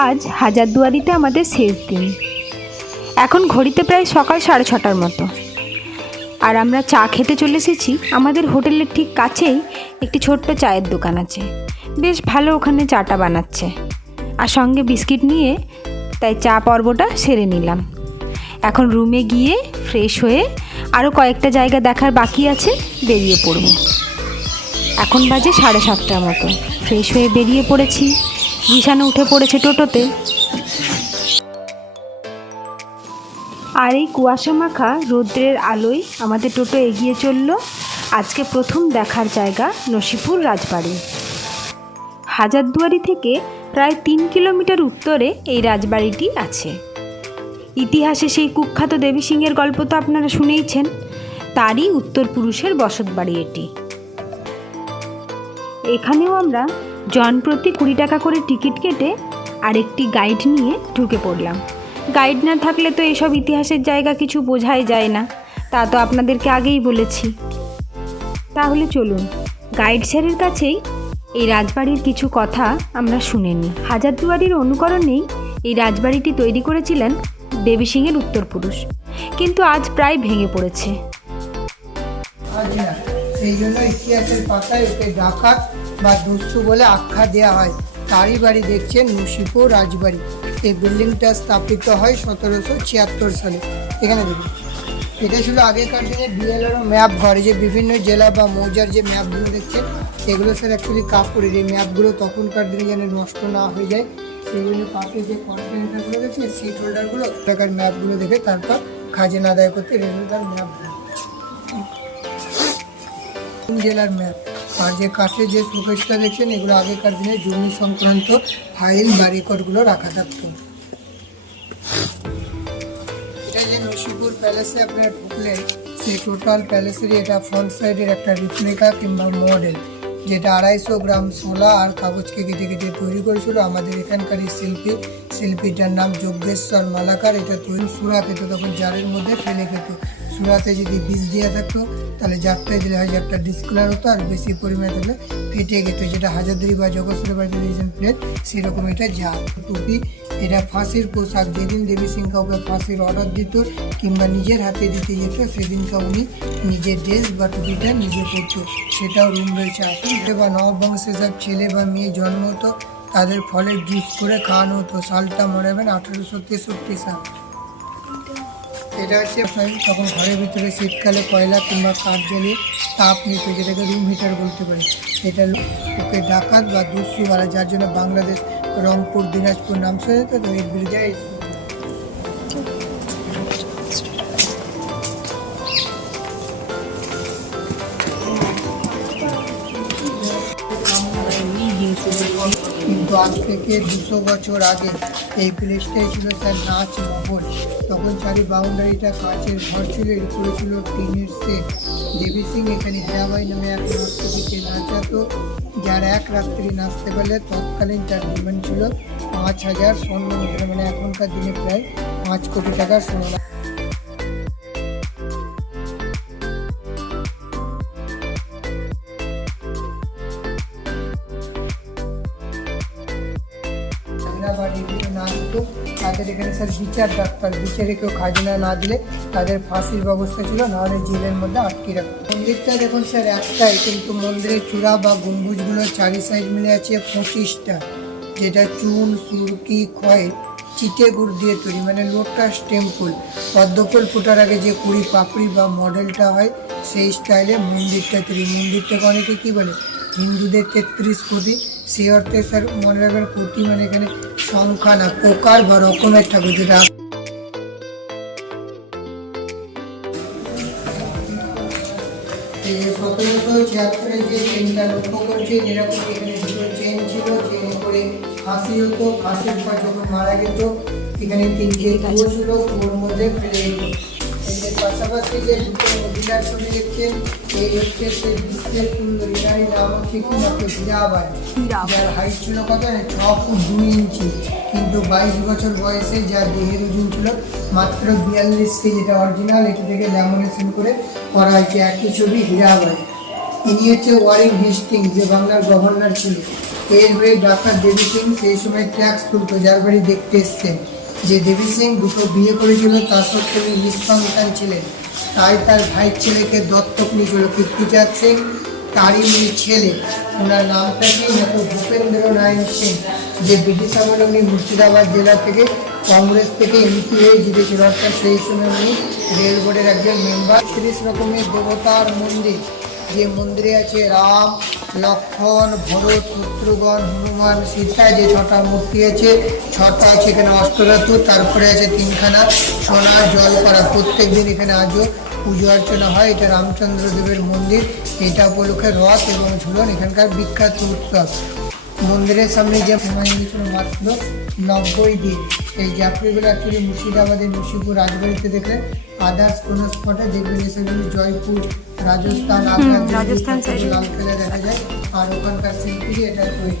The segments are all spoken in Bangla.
আজ হাজারদুয়ারিতে আমাদের শেষ দিন। এখন ঘড়িতে প্রায় সকাল 6:30টার মতো, আর আমরা চা খেতে চলে এসেছি। আমাদের হোটেলের ঠিক কাছেই একটি ছোট্ট চায়ের দোকান আছে, বেশ ভালো ওখানে চাটা বানাচ্ছে, আর সঙ্গে বিস্কিট নিয়ে তাই চা পর্বটা সেরে নিলাম। এখন রুমে গিয়ে ফ্রেশ হয়ে আরও কয়েকটা জায়গা দেখার বাকি আছে, বেরিয়ে পড়ব। এখন বাজে 7:30টার মতো। ফ্রেশ হয়ে বেরিয়ে পড়েছি, জিশানও উঠে পড়েছে টোটোতে। আর এই কুয়াশা মাখা রৌদ্রের আলোয় আমাদের টোটো এগিয়ে চলল আজকে প্রথম দেখার জায়গা নসিপুর রাজবাড়ি। হাজারদুয়ারি থেকে প্রায় 3 কিলোমিটার উত্তরে এই রাজবাড়িটি আছে। ইতিহাসে সেই কুখ্যাত দেবী সিংহের গল্প তো আপনারা শুনেইছেন, তারই উত্তরপুরুষের বসতবাড়ি এটি। এখানেও আমরা জনপ্রতি 20 টাকা করে টিকিট কেটে আরেকটি গাইড নিয়ে ঢুকে পড়লাম। গাইড না থাকলে তো এইসব ইতিহাসের জায়গা কিছু বোঝাই যায় না, তা তো আপনাদেরকে আগেই বলেছি। তাহলে চলুন গাইড স্যারের কাছেই এই রাজবাড়ির কিছু কথা আমরা শুনে নিই। হাজারদুয়ারির অনুকরণেই এই রাজবাড়িটি তৈরি করেছিলেন দেবী সিংহের উত্তরপুরুষ, কিন্তু আজ প্রায় ভেঙে পড়েছে। সেই জন্য ইতিহাসের পাতায় ওকে ডাকাত বা দস্যু বলে আখ্যা দেওয়া হয়। তারই বাড়ি দেখছেন নসিপুর রাজবাড়ি। এই বিল্ডিংটা স্থাপিত হয় 1776 সালে। এখানে দেখুন, এটা ছিল আগেকার দিনে বিএলআর ম্যাপ ঘর। যে বিভিন্ন জেলা বা মৌজার যে ম্যাপগুলো দেখছেন, এগুলো স্যার অ্যাকচুয়ালি কাপড়ের। এই ম্যাপগুলো তখনকার দিনে যেন নষ্ট না হয়ে যায় সেই জন্য পাশে যে কন্টেনারগুলো দেখছে, সিট হোল্ডারগুলো টাকার ম্যাপগুলো দেখে তারপর খাজনা আদায় করতে রেগুলার ম্যাপগুলো জেলার ম্যাপ। আর যে কাঠের যে শোকেসটা দেখছেন, এগুলো আগেকার দিনে জমি সংক্রান্ত ফাইল বা রেকর্ডগুলো রাখা থাকতো। এটা যে নসিপুর প্যালেসে আপনারা ঢুকলেন, সেই টোটাল প্যালেসেরই এটা ফ্রন্ট সাইডের একটা রিপ্লিকা কিংবা মডেল, যেটা 250 গ্রাম সোলা আর কাগজকে কেটে কেটে তৈরি করেছিল আমাদের এখানকারই শিল্পীটার নাম যজ্ঞেশ্বর মালাকার। এটা তৈরি সুরা খেত, তখন জারের মধ্যে ফেলে খেত। সুরাতে যদি বীজ দেওয়া থাকতো তাহলে জারটায় দিলে হয় জারটা ডিসকালার হতো, আর বেশি পরিমাণে থাকলে ফেটে গেত, যেটা হাজারদুয়ারি বা জগৎসরের বাড়িতে দিয়েছেন প্লেট, সেরকম এটা জার। টুপি, এটা ফাঁসির পোশাক। যেদিন দেবী সিং কাউকে ফাঁসির অর্ডার দিত কিংবা নিজের হাতে দিতে যেত, সেদিনকে উনি নিজের ড্রেস বা টুপিটা নিজে পরতো। সেটাও রুম রয়েছে। আসলে বা নববংশে সব ছেলে বা মেয়ে জন্ম হতো, তাদের ফলের জুস করে খাওয়ানো হতো। সালটা মনে রাখবেন 1863 সাল। এটা হচ্ছে তখন ঘরের ভিতরে শীতকালে কয়লা কিংবা কাঠ জ্বালিয়ে তাপ নিত, যেটাকে রুম হিটার বলতে পারি। এটা ওকে ডাকাত বা দস্যু বলা, যার জন্য বাংলাদেশ রংপুর দিনাজপুর নাম শুনে তো এই ব্রিজে কিন্তু আজ থেকে 200 বছর আগে এই প্লেসটাই ছিল স্যার নাচ মহল। তখন চারি বাউন্ডারিটা কাঁচের ঘর ছিল, এর উপরে ছিল টিনের সেট। দেবী সিং এখানে হিরাবাই নামে এক নর্তকীকে নাচাতো, যার এক রাত্রি নাচতে পারলে তৎকালীন তার ডিমান্ড ছিল 5000 স্বর্ণ মুদ্রা, মানে এখনকার দিনে প্রায় 5 কোটি টাকার সোনা। তাদের এখানে স্যার বিচার ডাক্তার, বিচারে কেউ খাজনা না দিলে তাদের ফাঁসির ব্যবস্থা ছিল, নাহলে জেলের মধ্যে আটকে রাখতো। মন্দিরটা দেখুন স্যার একটাই, কিন্তু মন্দিরের চূড়া বা গম্বুজগুলো চারি সাইড মিলে আছে 25টা, যেটা চুন, সুরকি, খয়, চিটে গুড় দিয়ে তৈরি, মানে লোটাস টেম্পল। পদ্মফুল ফোটার আগে যে 20 পাপড়ি বা মডেলটা হয়, সেই স্টাইলে মন্দিরটা তৈরি। মন্দিরটাকে অনেকে কী বলে, হিন্দুদের 33 কোটি। সেই অর্থে স্যার মনে রাখবেন, কোটি মানে এখানে সংখ্যা না, প্রকার বা রকমের ঠাকুর। যেটা 1776 যে চেনটা লক্ষ্য করছে, যেরকম এখানে দুটো চেন ছিল, চেন করে ফাঁসি হতো। ফাঁসির পর যখন মারা যেত, এখানে 3টে কুয়ো ছিল, কুয়োর মধ্যে ফেলে যেত। এর পাশাপাশি যে দুটো মহিলার ছবি দেখছেন, এই হচ্ছে সেই বিশ্বের সুন্দরী, নারী নাম হচ্ছে কি মাত্র হীরাবাই, যার হাইট ছিল কত 6 ফুট 2 ইঞ্চি, কিন্তু 22 বছর বয়সে যার দেহের ওজন ছিল মাত্র 42 কেজি। যেটা অরিজিনাল, এটা থেকে ল্যামিনেশন করে করা হয়েছে। একই ছবি হীরাবাই। ইনি হচ্ছে ওয়ারেন হেস্টিংস, যে বাংলার গভর্নর ছিল। এর হয়ে ডাক্তার দেবী সিং সেই সময় ট্যাক্স তুলতো, যার বাড়ি দেখতে এসছেন। যে দেবী সিং দুটো বিয়ে করেছিল, তার সত্ত্বেও তিনি নিঃসন্তান ছিলেন, তাই তার ভাইয়ের ছেলেকে দত্তক নিয়েছিল। কীর্তিচাঁদ সিং তারই ছেলে, ওনার নামটা কি না তো ভূপেন্দ্র নারায়ণ সিং, যে ব্রিটিশ আমলে উনি মুর্শিদাবাদ জেলা থেকে কংগ্রেস থেকে এমপি হয়ে জিতেছিল, অর্থাৎ সেই সময় উনি রেল বোর্ডের একজন মেম্বার। 30 রকমের দেবতার মন্দির, যে মন্দিরে আছে রাম, লক্ষ্মণ, ভরত, শত্রুঘ্ন, হনুমান, সীতা, যে 6টা মূর্তি আছে, 6টা আছে এখানে অষ্টধাতু, তারপরে আছে 3খানা সোনার জল করা। প্রত্যেক দিন এখানে আজও পুজো অর্চনা হয়। এটা রামচন্দ্র দেবের মন্দির, এটা উপলক্ষে রথ এবং ঝুলন এখানকার বিখ্যাত উৎসব। মন্দিরের সামনে যে সময় নিয়েছিল মাত্র 90 দিন। এই যাত্রীগুলো অ্যাকচুয়ালি মুর্শিদাবাদের নসিপুর রাজবাড়িতে দেখলে আদার্স কোনো স্পটে দেখবেন সেগুলি জয়পুর, রাজস্থান, আগ্রা, রাজস্থান সাইডে লালকেল্লা দেখা যায়, আর ওখানকার শিল্পীরই এটা তৈরি।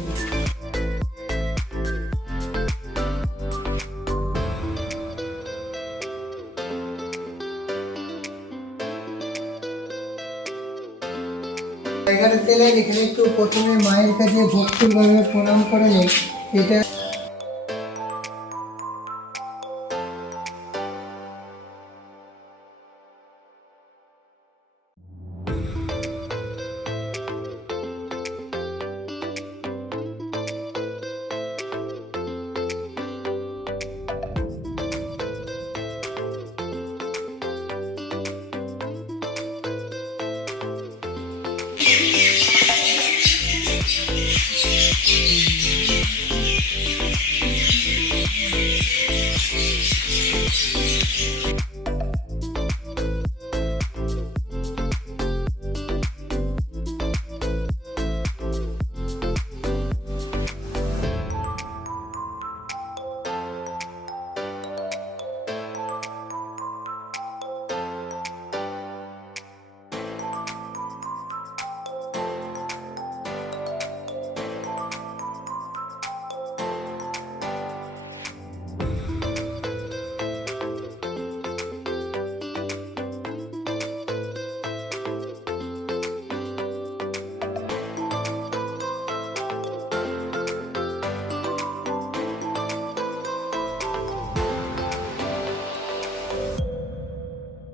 এখানে এখানে একটু প্রথমে মায়ের কাছে ভক্তিভাবে প্রণাম করে নেই। এটা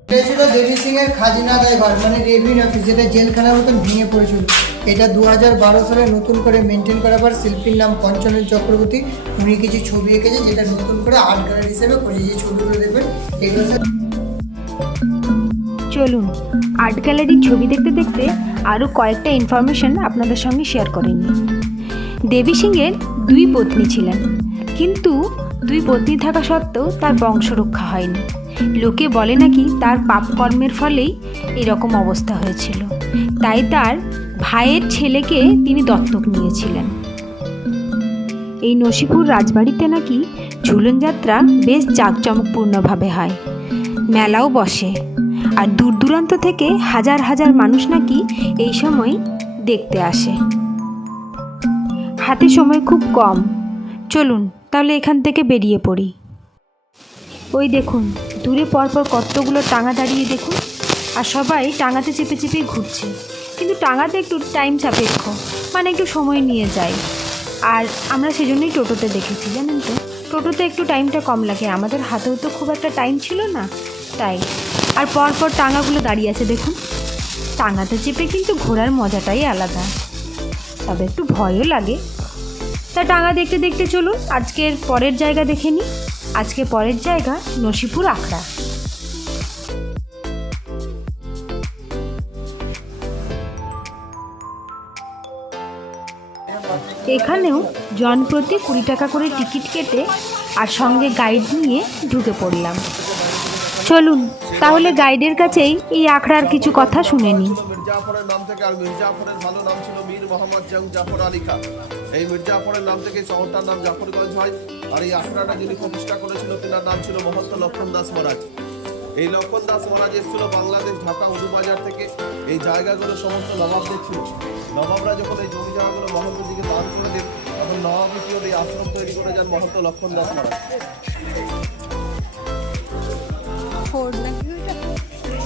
এটা ছিল দেবী সিং এর খাজনা আদায় ঘর, মানে রেভিনিউ অফিস, যেটা জেলখানার মতন ভেঙে পড়েছিল। এটা 2012 সালে নতুন করে মেনটেন করার পর শিল্পীর নাম পঞ্চানন চক্রবর্তী, উনি কিছু ছবি এঁকেছে, যেটা নতুন করে আর্ট গ্যালারি হিসেবে করেছে। যে ছবিগুলো দেখবেন এগুলো চলুন আর্ট গ্যালারির ছবি দেখতে দেখতে আরও কয়েকটা ইনফরমেশন আপনাদের সঙ্গে শেয়ার করে নিই। দেবী সিংয়ের 2 পত্নী ছিলেন, কিন্তু 2 পত্নী থাকা সত্ত্বেও তার বংশ রক্ষা হয়নি। লোকে বলে নাকি তার পাপকর্মের ফলেই এরকম অবস্থা হয়েছিল, তাই তার ভাইয়ের ছেলেকে তিনি দত্তক নিয়েছিলেন। এই নসিপুর রাজবাড়িতে নাকি ঝুলন যাত্রা বেশ জাঁকজমকপূর্ণভাবে হয়, মেলাও বসে, আর দূর দূরান্ত থেকে হাজার হাজার মানুষ নাকি এই সময় দেখতে আসে। হাতে সময় খুব কম, চলুন তাহলে এখান থেকে বেরিয়ে পড়ি। ওই দেখুন দূরে পরপর কতগুলো টাঙা দাঁড়িয়ে দেখুন, আর সবাই টাঙাতে চেপে চেপে ঘুরছে, কিন্তু টাঙাতে একটু টাইম সাপেক্ষ, মানে একটু সময় নিয়ে যায়। আর আমরা সেজন্যই টোটোতে দেখেছি, জানেন তো, টোটোতে একটু টাইমটা কম লাগে, আমাদের হাতেও তো খুব একটা টাইম ছিল না তাই। আর পরপর টাঙাগুলো দাঁড়িয়ে আছে দেখুন, টাঙাতে চেপে কিন্তু ঘোরার মজাটাই আলাদা, তবে একটু ভয়ও লাগে। তা টাঙা দেখতে দেখতে চলুন আজকের পরের জায়গা দেখে নিই। আজকে পরের জায়গা নসিপুর আখড়া। এখানেও জনপ্রতি 20 টাকা করে টিকিট কেটে আর সঙ্গে গাইড নিয়ে ঢুকে পড়লাম। চলুন তাহলে গাইডের কাছেই এই আখড়ার কিছু কথা শুনে নিই। মির্জাফরের নাম থেকে, আর মির্জাফরের ভালো নাম ছিল মীর মোহাম্মদ জং জাফর আলী খান। এই মির্জাফরের নাম থেকে শহরটার নাম জাফরগঞ্জ হয়। আর এই আখড়াটা যিনি প্রতিষ্ঠা করেছিল তিনার নাম ছিল মহন্ত লক্ষণ দাস মহারাজ। এই লক্ষণ দাস মহারাজ এসেছিল বাংলাদেশ ঢাকা উদুবাজার থেকে। এই জায়গাগুলো সমস্ত নবাবদের ছিল। নবাবরা যখন এই জমি জায়গাগুলো মহন্ত দিকে দান করে দেন, তখন নবাবী পিরিয়ড এই আশ্রম তৈরি করে যান মহন্ত লক্ষণ দাস মহারাজ।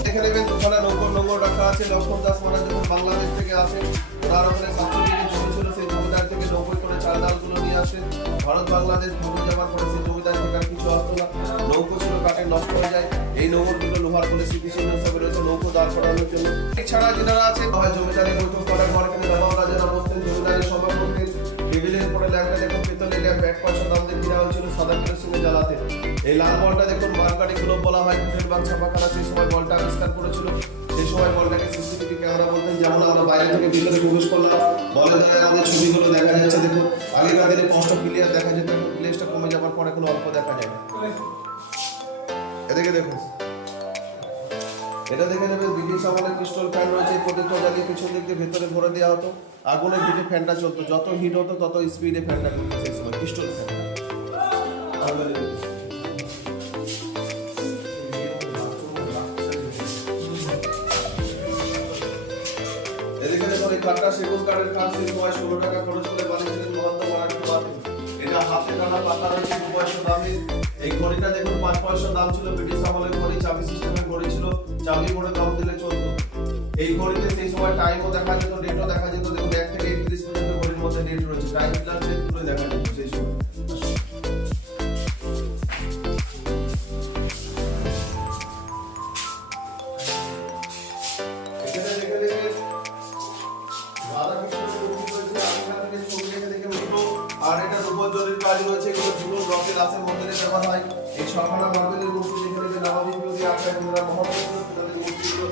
এখানে দুখানা নৌকো রাখা আছে। লক্ষণ দাস মহারাজ যখন বাংলাদেশ থেকে আসেন, তার ওখানে 700 জমি ছিল, সেই জমিদার থেকে নৌকো কান্ডালগুলো নিয়ে আসেন। ভারত বাংলাদেশ ভেঙে যাওয়ার পরে সেই জমিদার থাকার কিছু আসতো না, নৌকো ছিল কাঠের, নষ্ট হয়ে যায়। এই নৌকোগুলো লোহার করে স্মৃতিচিহ্ন হিসাবে রয়েছে, নৌকো দাঁড় করানোর জন্য। এছাড়া যেনারা আছেন জমিদারি বৈঠক করার পর এখানে নবাব রাজারা বসতেন, জমিদারের সভা করতেন। টেবিলের উপরে ল্যাম্পটা দেখুন পেতলের ল্যাম্প, 1 পয়সা দাম দিয়ে কিনা হয়েছিল, সাদা কেরোসিনে জ্বালাতেন। এই লাল বলটা দেখুন মার্কারি গ্লোব বলা হয়, কুটের বাগ ছাপাখানা সেই সময় বলটা আবিষ্কার করেছিল। সেই সময় বলটাকে সিসিটিভি ক্যামেরা বলতেন, যেমন আমরা বাইরে থেকে ভিতরে প্রবেশ করলাম, বলের দ্বারা আমাদের ছবিগুলো দেখা যাচ্ছে। দেখুন আগেকার দিনে কষ্ট ক্লিয়ার দেখা যেত, এখন প্লেসটা কমে যাওয়ার পর এখন অল্প দেখা যায়। এদিকে দেখুন, এটা দেখে নেবেন ব্রিটিশ আমলের পিস্টল ফ্যান রয়েছে, প্রদীপটা জ্বালিয়ে পিছন দিক দিয়ে ভেতরে ভরে দেওয়া হতো, আগুনের দিকে ফ্যানটা চলতো, যত হিট হতো তত স্পিডে ফ্যানটা করতো সেই সময় পিস্টল ফ্যান। এদিকে দেখুন এই কাঠটা সেগুন কাঠের কাঠ, সেই সময় 16 টাকা খরচ করে বানিয়েছিলেন মহন্ত মারাঠি বাদ। এটা হাতে টানা পাতা রয়েছে, 2 পয়সা দামের। এই ঘড়িটা দেখুন 5 পয়সা দাম ছিল, ব্রিটিশ আমলের ঘড়ি, চাবি সিস্টেমের ঘড়ি ছিল, চাবি করে দাম দিলে চলতো। এই ঘড়িতে সেই সময় টাইমও দেখা যেত, ডেটও দেখা যেত। দেখুন 1 থেকে 31 পর্যন্ত ঘড়ির মধ্যে ডেট রয়েছে, টাইম প্লাস ডেট পুরো দেখা যেত সেই সময়। এখানে দেখে দেখে রাধাকৃষ্ণের মূর্তি রয়েছে, আগেকার দিনের ছবি দেখে দেখে উঠলো। আর এটা রূপজলের কাজ রয়েছে, এগুলো ঝুলো রকের আসের মন্দিরে ব্যবহার হয়। এই সরকারা মার্বেলের মূর্তি দেখে দেখে নবাবী বিরোধী আখ্যায় যারা মহাপুরুষ তাদের মূর্তিগুলো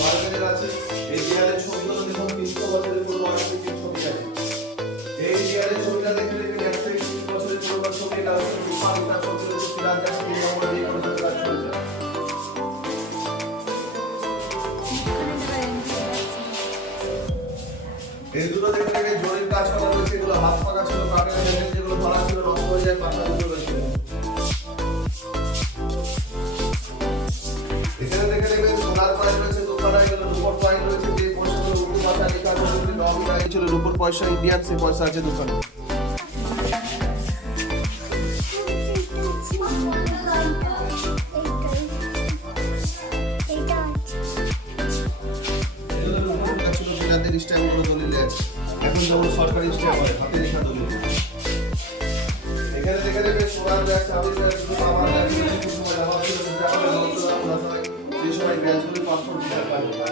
মার্বেলের আছে। এই দেয়ালের ছবিগুলো দেখুন 300 বছরের পুরনো ছবি আছে। এই দেয়ালের ছবিটা দেখে দেখে 130 বছরের পুরনো ছবি, এটা হচ্ছে রূপালিকা ছবি, সিরাজ জাহান দিয়ে আমরা দিয়ে করে কাজ চলছে। এগুলো দেখে দেখে জরির কাজ করা রয়েছে, এগুলো হাত পাকা ছিল, কাঠের হ্যান্ডেল যেগুলো ধরা ছিল নষ্ট হয়ে যায়, পাতাগুলো রয়েছে। এখানে দেখে দেখে সোনার কয়েন রয়েছে, দোকানে এগুলো রূপোর কয়েন রয়েছে, যে পয়সাগুলো উর্দু ভাষায় লেখা রয়েছে, নবীরা ছিল রূপোর পয়সা, ইন্ডিয়ান সেই পয়সা আছে দোকানে। স্ট্যাম্পগুলো দলিলে আছে, এখন যেমন সরকারি স্ট্যাম্প হয় হাতে লেখা দলিল। এখানে দেখে দেখে সোনার ব্যাগ, চাবির ব্যাগ, আমার ব্যাগ, কিছু সময় ব্যবহার ছিল, সেই সময় ব্যাগগুলি পাসপোর্ট ভিসার কাজ হতো।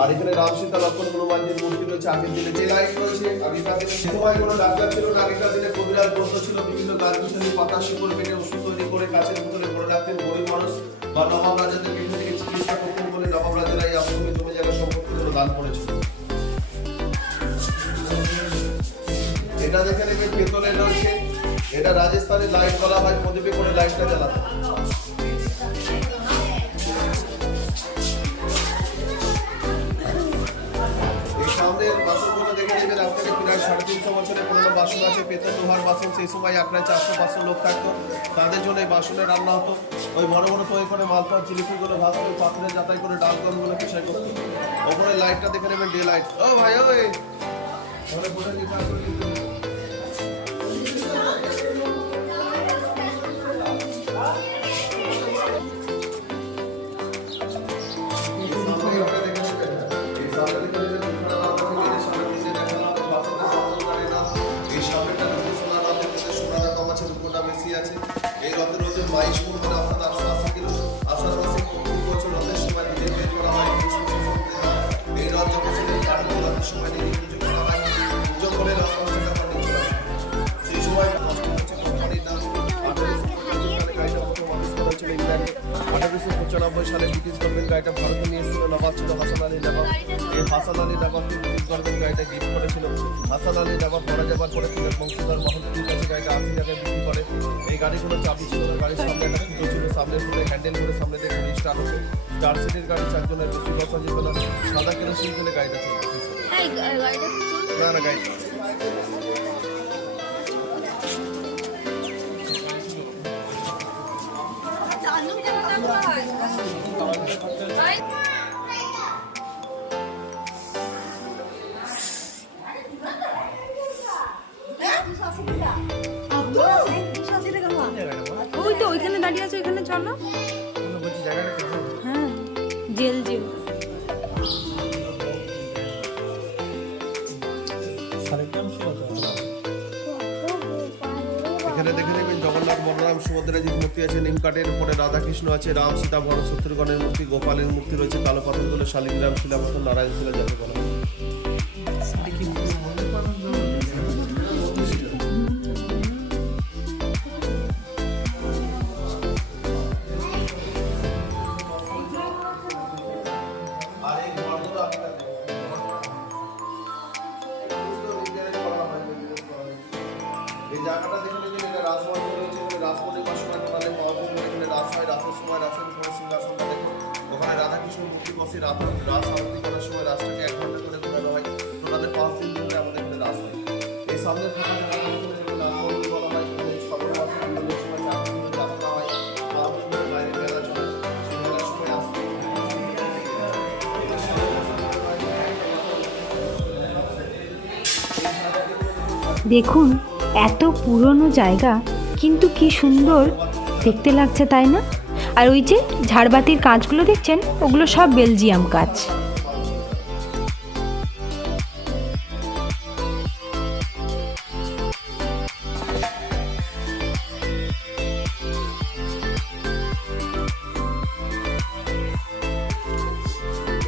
আর এখানে রাম সীতা লক্ষ্মণ হনুমানজির মূর্তি রয়েছে। আগের দিনে যে লাইট রয়েছে, আগেকার দিনে সময় কোনো ডাক্তার ছিল না, আগেকার দিনে কবিরাজ বন্ধ ছিল, বিভিন্ন গাছ মিশালি পাতা শিকড় কেটে ওষুধ তৈরি করে কাছের ভিতরে করে রাখতেন। গরিব মানুষ বা নবাব রাজাদের বিভিন্ন থেকে চিকিৎসা করতেন বলে নবাব রাজারা এই আশ্রমে জমি জায়গা সম্পত্তিগুলো দান করেছিল। এটা দেখে নেবেন পেতলের রয়েছে, এটা রাজস্থানের লাইট বলা হয়, প্রদীপে করে লাইটটা জ্বালাতে। সামনের বাসনগুলো দেখে নেবেন, আপনাদের প্রায় 350 বছরের পুরোনো বাসন আছে, পেতল লোহার বাসন। সেই সময় আঁকড়ায় 400-500 লোক থাকতো, তাদের জন্য এই বাসনে রান্না হতো। ওই বড় বড় তো এখানে মালপা জিলিপিগুলো ভাজতো, পাথরে যাতাই করে ডাল গমগুলো পেশাই করতো। ওপরে লাইটটা দেখে নেবেন, ডে লাইট। ও ভাই ওই এই রথের ওজন 22 ফুট, মানে অর্থাৎ 880 কিলো। আষাঢ় মাসে প্রতি বছর রথের সময় দিনে বের করা হয়। এই রথ যখন রথের সময় দিনে পুজো করা হয়, পুজো করে রথ কষ্টের ব্যাপার নিয়ে চলে আসে। সেই সময় কোম্পানির নাম 1895 গাড়িটা প্রথম আবিষ্কার হয়েছিল ইংল্যান্ডে। 1895 সালে ব্রিটিশ গভর্নমেন্ট গাড়িটা ভারতে নিয়ে এসেছিল, নবাব ছিল হাসান আলী নবাব। এই হাসান আলী নবাবকে ব্রিটিশ গভর্নমেন্ট গাড়িটা গিফট করেছিল। হাসান আলী নবাব মারা যাবার পরে তিনি বংশধর মহন্তদের কাছে গাড়িটা 80 টাকায় বিক্রি করে। এই গাড়িগুলো চাবি ছিল না, গাড়ির সামনে একটা ফুটো ছিল, সামনে ফুটে হ্যান্ডেল করে সামনে দেখে স্টার্ট হতো। 4 সিটের গাড়ি, 4 জনের বেশি বসা যেত না। সাদা কেরোসিন তেলে গাড়িটা চলতো। না না গাড়ি যেখানে দাঁড়িয়ে আছো ওখানে চলো। বলছি জায়গাটা কেমন? হ্যাঁ, জেল জেল। এখানে দেখে নেবেন জগন্নাথ বলরাম সুভদ্রাজির মূর্তি আছে, নিম কাঠের উপরে রাধাকৃষ্ণ আছে, রাম সীতা ভরত শত্রুঘ্নের মূর্তি, গোপালের মূর্তি রয়েছে, কালো পাথরগুলো শালিগ্রাম শিলাপাথর, নারায়ণ শিলা যাকে বলা হয়। আর এই ঘরগুলো আপনারা এই জায়গাটা দেখে নিন, এটা রাজমহল রয়েছে, এখানে রাজপরিবার সময় টোটালে পাওয়া যায়, এখানে রাজ হয়, রাতের সময় রাসের উপরে সিংহাসনটা দেখুন, ওখানে রাধাকৃষ্ণ মূর্তি বসে রাত আরতি করার সময় রাসটাকে 1 ঘন্টা করে ঘোরানো হয়, টোটালে 5 দিন ধরে আমাদের এখানে রাস হয়। এই সামনে থাকা জায়গাটা রাজমহল বলা হয়, এখানে সর্বমাসে বিভিন্ন সময় চাকরি করে যাত্রা হয়, বাইরে মেলা চলে, সেই মেলার সময় আসতে দেখুন এত পুরনো জায়গা, কিন্তু কি সুন্দর দেখতে লাগছে তাই না? আর ওই যে ঝাড়বাতির কাঁচগুলো দেখছেন, ওগুলো সব বেলজিয়াম কাঁচ।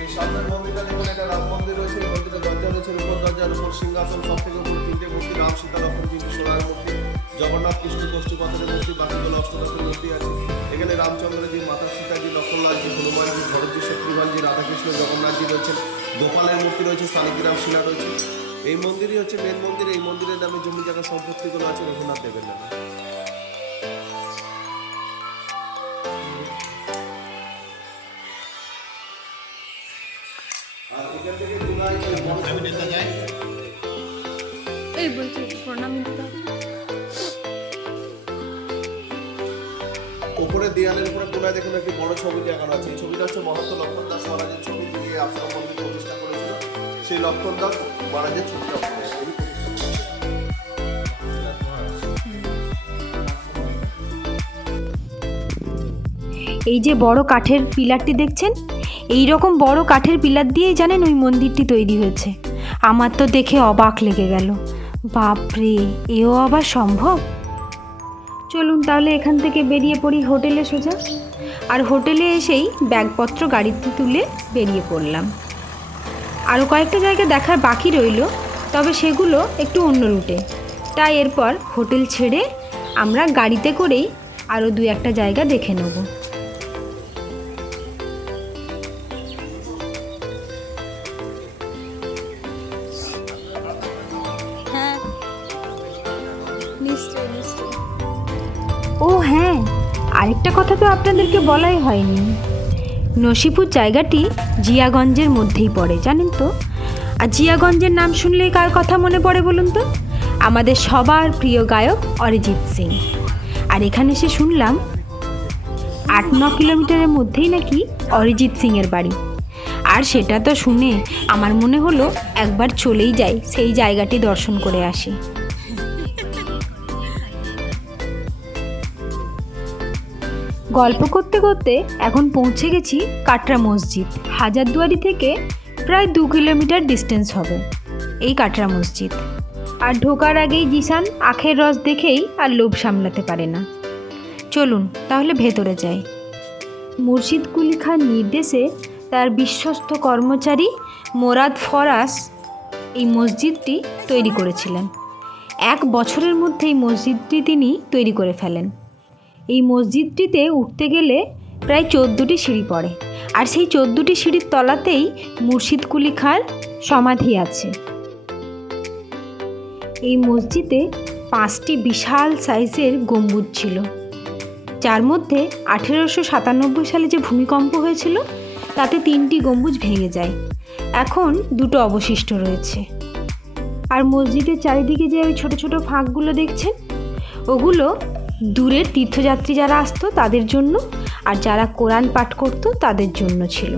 এই সামনের মন্দিরটা দেখুন, এটা রাম মন্দির রয়েছে, এই মন্দিরের দরজা রয়েছে, উপর দরজার উপর সিংহাসন, সব থেকে উপরে 3টে মূর্তি, রাম সীতা লক্ষ্মণ 3টি সোনার মূর্তি, জগন্নাথ কৃষ্ণ কষ্টি পাথরের মূর্তি, বাকিগুলো অষ্টদশের মূর্তি আছে। এখানে রামচন্দ্রজি, মাতা সীতাজি, লক্ষ্মণলালজি, হনুমানজি, ভরতজি, শত্রুঘ্নজি, রাধাকৃষ্ণ, জগন্নাথজি রয়েছেন, গোপালের মূর্তি রয়েছে, শালিগ্রাম শিলা রয়েছে। এই মন্দিরই হচ্ছে মেন মন্দির। এই মন্দিরের নামে জমি জায়গা সম্পত্তিগুলো আছে রঘুনাথ দেবের নামে। আর এখান থেকে দুলাই আমি নিতে যাই। এই বলছি প্রণাম দিতে। উপরে দেয়ালের উপরে কোনায় দেখুন একটি বড় ছবি লাগানো আছে। এই ছবিটা হচ্ছে মহন্ত লক্ষ্মণ দাস মহারাজের ছবি, যিনি আশ্রম মন্দির প্রতিষ্ঠা করেছিল। সেই লক্ষ্মণ দাস মহারাজের ছবিটা এই যে বড় কাঠের পিলারটি দেখছেন, এই রকম বড় কাঠের পিলার দিয়েই জানেন ওই মন্দিরটি তৈরি হয়েছে। আমার তো দেখে অবাক লেগে গেল, বাপরে এও আবার সম্ভব। চলুন তাহলে এখান থেকে বেরিয়ে পড়ি হোটেলে সোজা। আর হোটেলে এসেই ব্যাগপত্র গাড়িতে তুলে বেরিয়ে পড়লাম। আরও কয়েকটা জায়গা দেখার বাকি রইল, তবে সেগুলো একটু অন্য রুটে। তাই এরপর হোটেল ছেড়ে আমরা গাড়িতে করেই আরও 2-1টা জায়গা দেখে নেব। হ্যাঁ, নিশ্চয়ই নিশ্চয়ই। ও হ্যাঁ, আরেকটা কথা তো আপনাদেরকে বলাই হয়নি। নসিপুর জায়গাটি জিয়াগঞ্জের মধ্যেই পড়ে, জানেন তো? আর জিয়াগঞ্জের নাম শুনলেই কার কথা মনে পড়ে বলুন তো? আমাদের সবার প্রিয় গায়ক অরিজিৎ সিং। আর এখানে এসে শুনলাম 8-9 কিলোমিটারের মধ্যেই নাকি অরিজিৎ সিংয়ের বাড়ি। আর সেটা তো শুনে আমার মনে হলো একবার চলেই যাই, সেই জায়গাটি দর্শন করে আসি। গল্প করতে করতে এখন পৌঁছে গেছি কাটরা মসজিদ। হাজারদুয়ারি থেকে প্রায় 2 কিলোমিটার ডিস্টেন্স হবে এই কাটরা মসজিদ। আর ঢোকার আগেই জিসান আখের রস দেখেই আর লোভ সামলাতে পারে না। চলুন তাহলে ভেতরে যাই। মুর্শিদ কুলি খান নির্দেশে তার বিশ্বস্ত কর্মচারী মোরাদ ফরাস এই মসজিদটি তৈরি করেছিলেন। 1 বছরের মধ্যেই মসজিদটি তিনি তৈরি করে ফেলেন। এই মসজিদটিতে উঠতে গেলে প্রায় 14টি সিঁড়ি পড়ে, আর সেই 14টি সিঁড়ির তলাতেই মুর্শিদ কুলি খাঁর সমাধি আছে। এই মসজিদে 5টি বিশাল সাইজের গম্বুজ ছিল, যার মধ্যে 1897 সালে যে ভূমিকম্প হয়েছিল তাতে 3টি গম্বুজ ভেঙে যায়। এখন 2টো অবশিষ্ট রয়েছে। আর মসজিদের চারিদিকে যে ওই ছোটো ছোটো ফাঁকগুলো দেখছেন, ওগুলো দূরের তীর্থযাত্রী যারা আসতো তাদের জন্য, আর যারা কোরআন পাঠ করতো তাদের জন্য ছিল।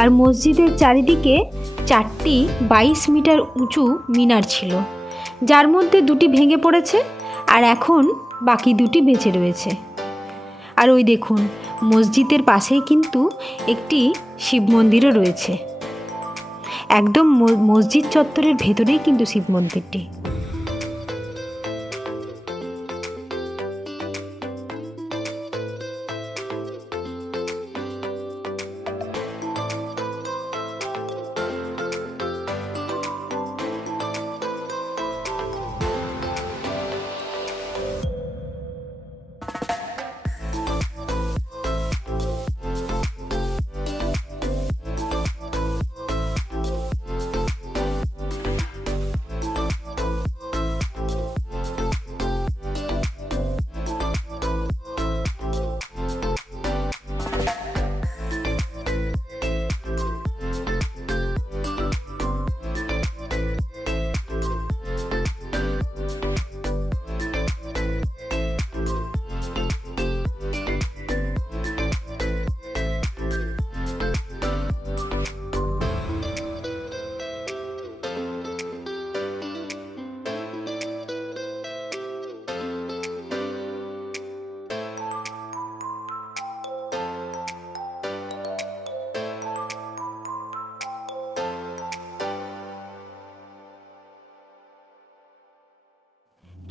আর মসজিদের চারিদিকে 4টি 22 মিটার উঁচু মিনার ছিল, যার মধ্যে 2টি ভেঙে পড়েছে আর এখন বাকি 2টি বেঁচে রয়েছে। আর ওই দেখুন মসজিদের পাশেই কিন্তু একটি শিব মন্দিরও রয়েছে। একদম মসজিদ চত্বরের ভেতরেই কিন্তু শিব মন্দিরটি।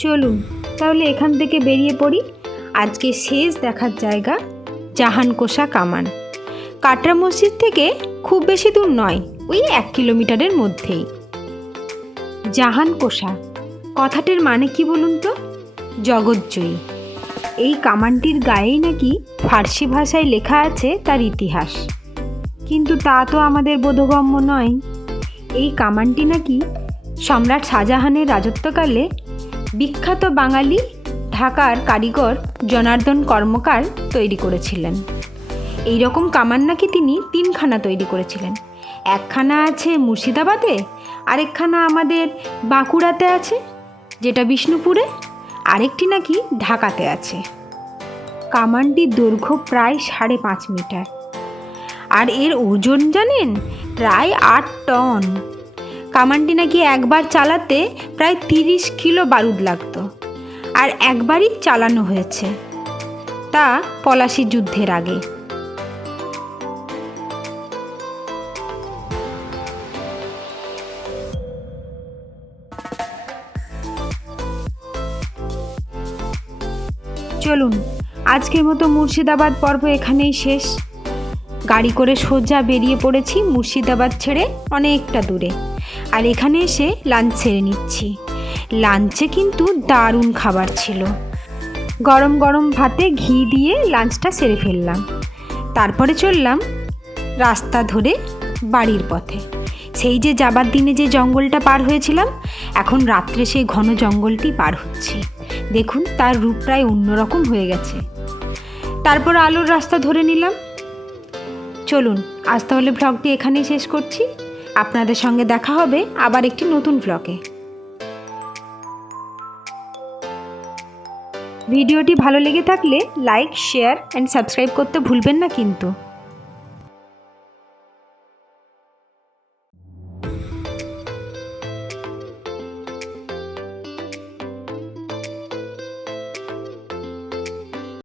চলুন তাহলে এখান থেকে বেরিয়ে পড়ি। আজকে শেষ দেখার জায়গা জাহানকোষা কামান। কাটরা মসজিদ থেকে খুব বেশি দূর নয়, ওই 1 কিলোমিটারের মধ্যেই। জাহানকোষা কথাটির মানে কি বলুন তো? জগৎজয়ী। এই কামানটির গায়েই নাকি ফার্সি ভাষায় লেখা আছে তার ইতিহাস, কিন্তু তা তো আমাদের বোধগম্য নয়। এই কামানটি নাকি সম্রাট শাহজাহানের রাজত্বকালে বিখ্যাত বাঙালি ঢাকার কারিগর জনার্দন কর্মকার তৈরি করেছিলেন। এই রকম কামান নাকি তিনি 3খানা তৈরি করেছিলেন। একখানা আছে মুর্শিদাবাদে, আরেকখানা আমাদের বাঁকুড়াতে আছে, যেটা বিষ্ণুপুরে, আরেকটি নাকি ঢাকাতে আছে। কামানটির দৈর্ঘ্য প্রায় 5.5 মিটার, আর এর ওজন জানেন? প্রায় 8 টন। কামানটি নাকি একবার চালাতে প্রায় 30 কিলো বারুদ লাগতো, আর একবারই চালানো হয়েছে, তা পলাশী যুদ্ধের আগে। চলুন আজকের মতো মুর্শিদাবাদ পর্ব এখানেই শেষ। গাড়ি করে সোজা বেরিয়ে পড়েছি মুর্শিদাবাদ ছেড়ে অনেকটা দূরে, আর এখানে এসে লাঞ্চ সেরে নিচ্ছি। লাঞ্চে কিন্তু দারুণ খাবার ছিল। গরম গরম ভাতে ঘি দিয়ে লাঞ্চটা সেরে ফেললাম। তারপরে চললাম রাস্তা ধরে বাড়ির পথে। সেই যে যাবার দিনে যে জঙ্গলটা পার হয়েছিলাম, এখন রাত্রে সেই ঘন জঙ্গলটি পার হচ্ছি। দেখুন তার রূপ প্রায় অন্যরকম হয়ে গেছে। তারপর আলোর রাস্তা ধরে নিলাম। চলুন আজ তাহলে ভ্লগটি এখানেই শেষ করছি। আপনাদের সঙ্গে দেখা হবে আবার একটি নতুন ভ্লগে। ভিডিওটি ভালো লেগে থাকলে লাইক, শেয়ার অ্যান্ড সাবস্ক্রাইব করতে ভুলবেন না কিন্তু।